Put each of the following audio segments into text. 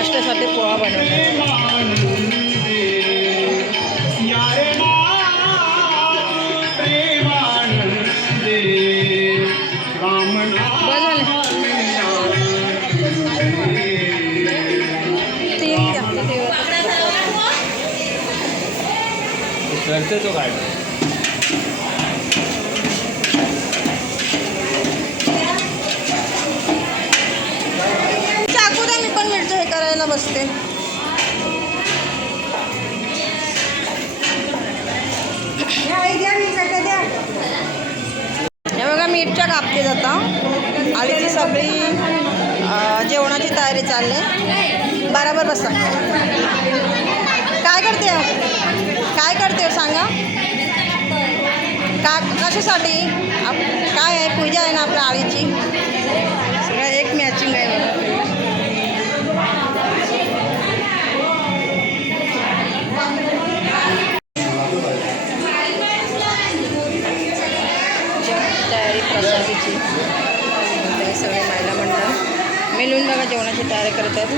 नाश्त्यासाठी पोहा बनवला. करते तो काय चाकू द्या, मी पण मिरची हे करायला बसते. हे बघा मिरच्या कापते जाता. आलीची सगळी जेवणाची तयारी चालली. बरोबर बसा. काय करते काय करते सांगा. का कशासाठी काय आहे. पूजा आहे ना आपल्या आळीची. सगळं एक मॅचिंग आहे बघा. तयारी प्रसादीची सगळे महिला मंडळ मिळून बघा जेवणाची तयारी करत आहेत.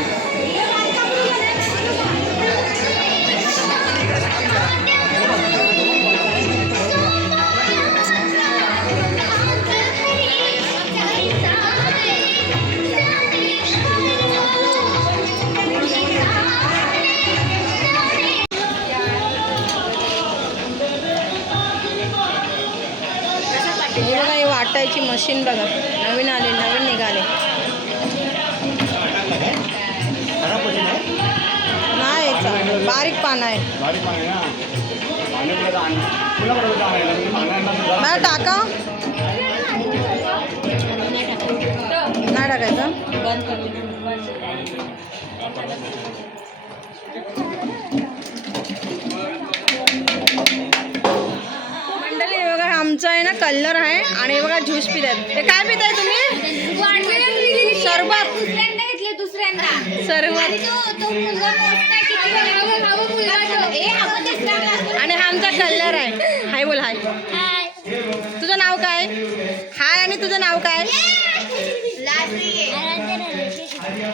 बघा हे वाटायची मशीन बघा नवीन आले, नवीन निघाले. नाही बारीक पान आहे. मला टाका. नाही टाकायचं. मंडळी बघा आमचा आहे ना कलर आहे आणि बघा ज्यूस पितायत. ते काय पिताय तुम्ही. सरबत. सरबत. आणि हा आमचा कलर आहे. हाय बोल. हाय. तुझं नाव काय. हाय. आणि तुझं नाव काय.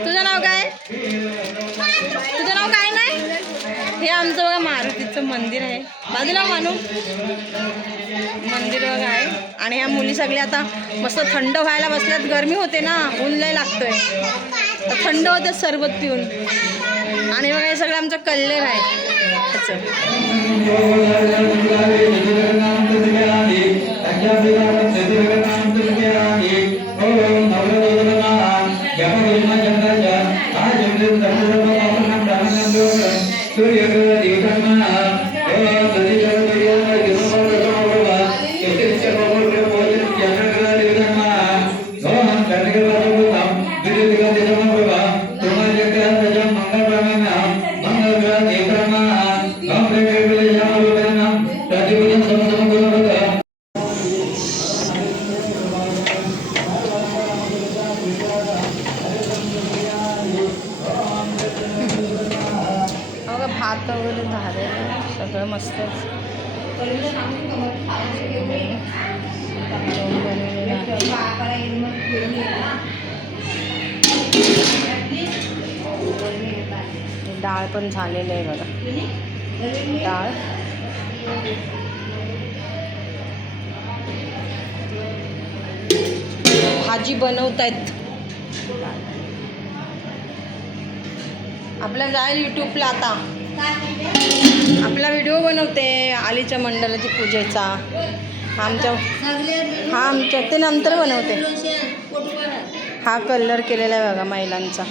तुझं नाव काय. तुझं नाव काय नाही. हे आमचं बघा मारुतीचं मंदिर आहे. बाजूला मानू मंदिर बघा आहे. आणि ह्या मुली सगळ्या आता मस्त थंड व्हायला बसल्यात. गरमी होते ना, ऊन लय लागतोय तर थंड होते सरबत पिऊन. आणि बघा हे सगळं आमचं कल्लेर आहे. भात वगैरे झालेलं सगळं मस्तच. डाळ पण झालेलं आहे बघा. डाळ भाजी बनवतायत. आपल्या जाईल यूट्यूबला आता. आपला व्हिडिओ बनवते आलीच्या मंडळाची पूजेचा. आमच्या ते नंतर बनवते. हा कलर केलेला आहे बघा महिलांचा.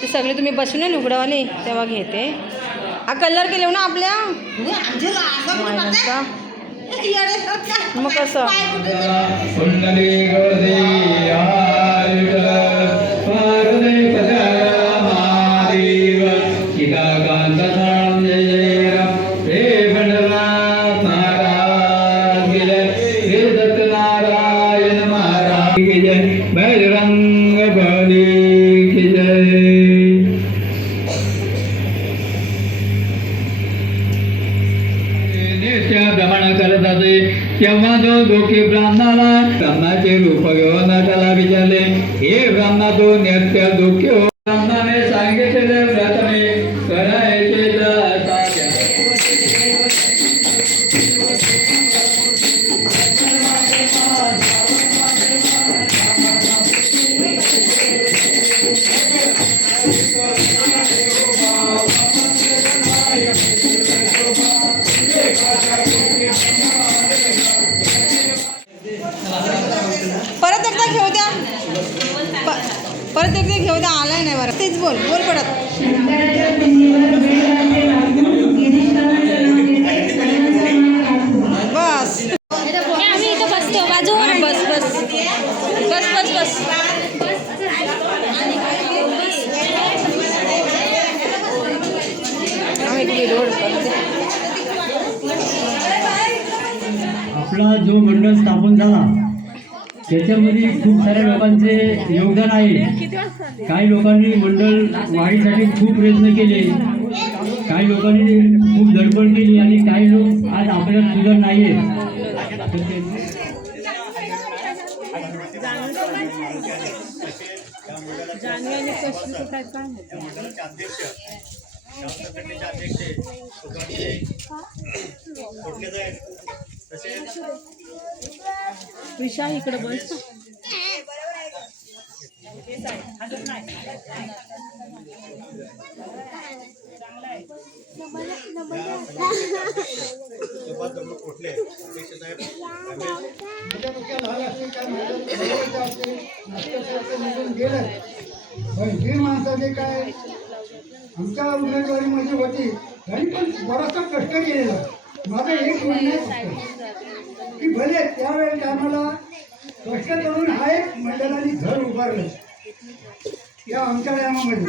ते सगळे तुम्ही बसून लुगडवाले तेव्हा घेते. हा कलर केले ना आपल्या महिलांचा. मग कसं तेव्हा जो दोघे ब्राह्मणाला ब्राह्मणाचे रूप घेऊन त्याला विचारले, हे ब्राह्मणा तो नेत्या दोघे ब्राह्मणाने सांगितले देवावर तेच बोल बोल पडत बस आम्ही इथं बसतो बाजूवर बस बस बस बस बस आम्ही व्हिडिओ आपला जो मंडळ स्थापन झाला त्याच्यामध्ये खूप साऱ्या लोकांचे योगदान आहे. काही लोकांनी मंडळ वाढीसाठी खूप प्रयत्न केले, काही लोकांनी खूप धडपड केली आणि काही लोक आज आपल्याला सुद्धा नाही विशा इकडे बस हे माणसाचे काय आमच्या उमेदवारीमध्ये होती त्यांनी पण बराचसा कष्ट केलेला. माझं एक म्हणणं की भले त्यावेळेस टायमाला कष्ट करून हा एक मंडळाने घर उभारलं या आमच्या टायमामध्ये.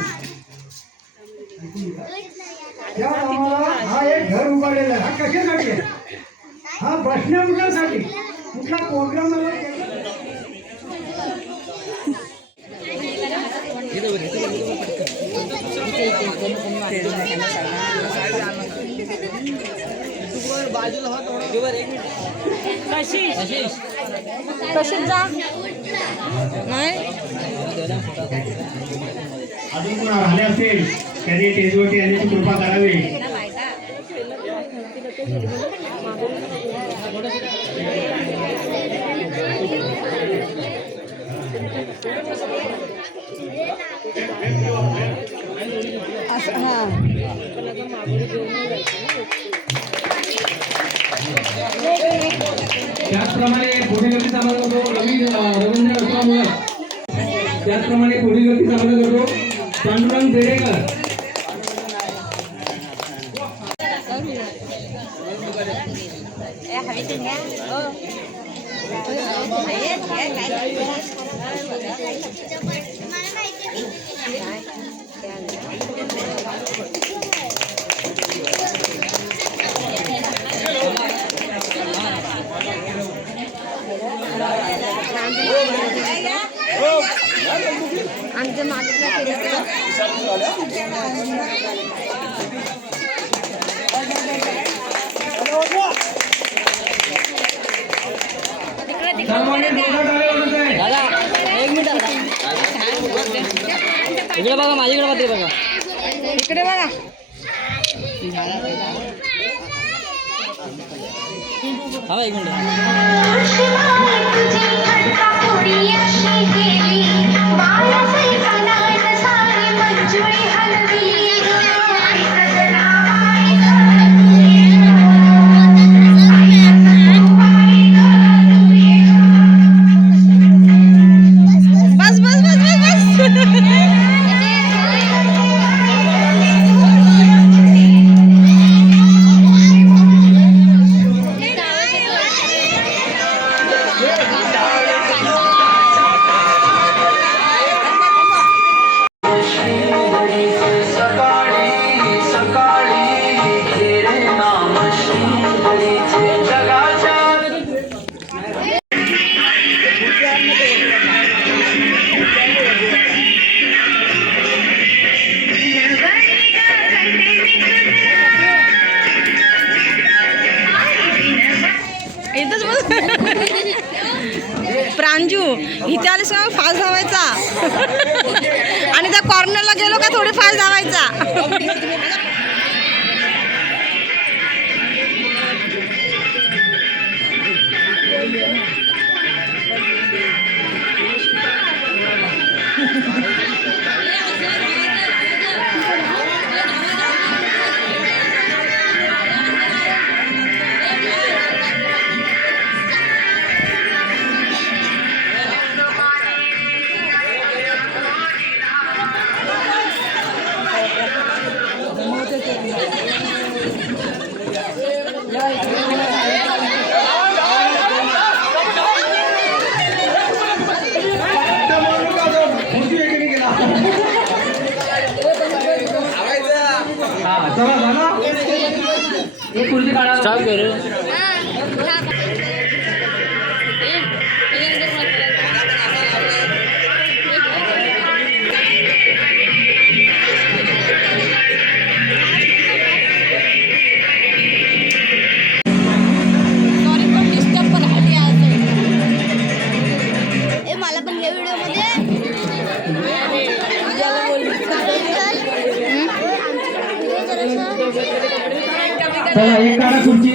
त्या आम्हाला हा एक घर उभारलेला आहे. हा कशासाठी आहे? हा बसण्या उठण्यासाठी कुठला प्रोग्राम कशीच जा नाही अजून कोण राहिले असेल त्यांनी टेजवरती येण्याची कृपा करावी. हां त्याचप्रमाणे पुढील व्यक्ती सामान्य करतो रवींद्र अथवा त्याचप्रमाणे पुढील व्यक्ती सामान्य करतो पांडुरंग बेडेकर. आमच्या मागच्या इकडे बघा, माझ्याकडे मात्र बघा, इकडे बघा. हा एक मिनिट. बस बस बस बस बस प्रांजू इथे आले सगळं फास्ट धावायचा आणि त्या कॉर्नरला गेलो का थोडे फास्ट धावायचा. चला झाला एक खुर्ची काढा मला पण या व्हिडिओ मध्ये चला एक काढा खुर्ची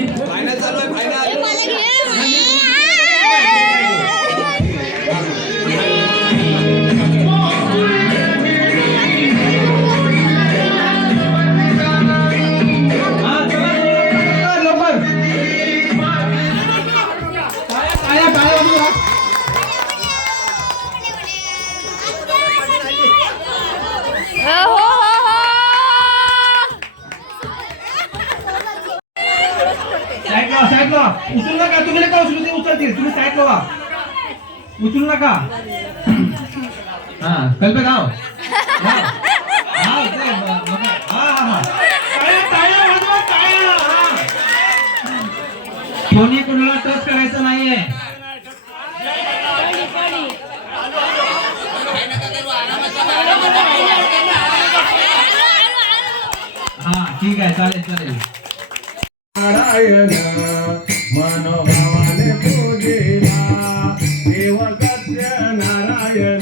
साईड ला उचलू नका तुम्ही नका उचलू ते उचलतील तुम्ही साईड ला उचलू नका हा कल्पे गाव कोणी कोणाला टच करायचं नाहीये हा ठीक आहे चालेल चालेल नारायण मनोभावाने पूजिला देव सत्य नारायण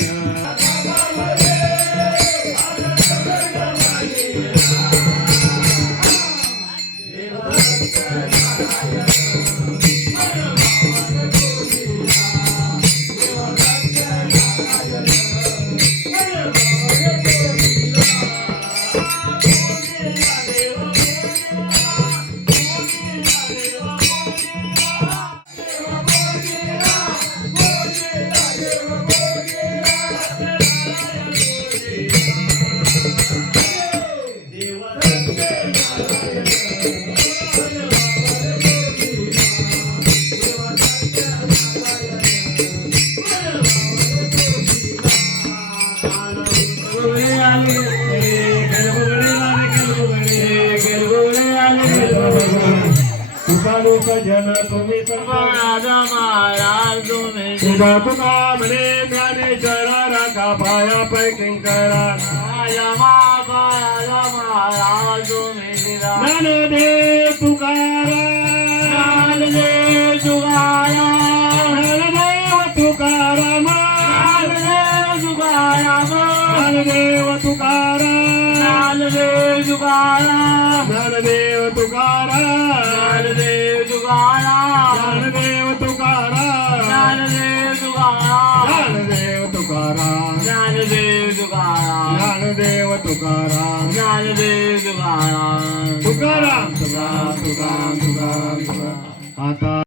जन तुम्ही तुझा तुका म्हणे ज्ञानेश्वर राखा पाया पैकी करा ज्ञानदेव तुकाराम ज्ञानदेव तुकाराम ज्ञानदेव तुकाराम ज्ञानदेव तुकाराम ज्ञानदेव तुकाराम ज्ञानदेव तुकाराम ज्ञानदेव तुकाराम ज्ञानदेव तुकाराम ज्ञानदेव तुकाराम ज्ञानदेव तुकाराम तुकाराम तुकाराम तुकाराम तुकाराम तुकाराम आता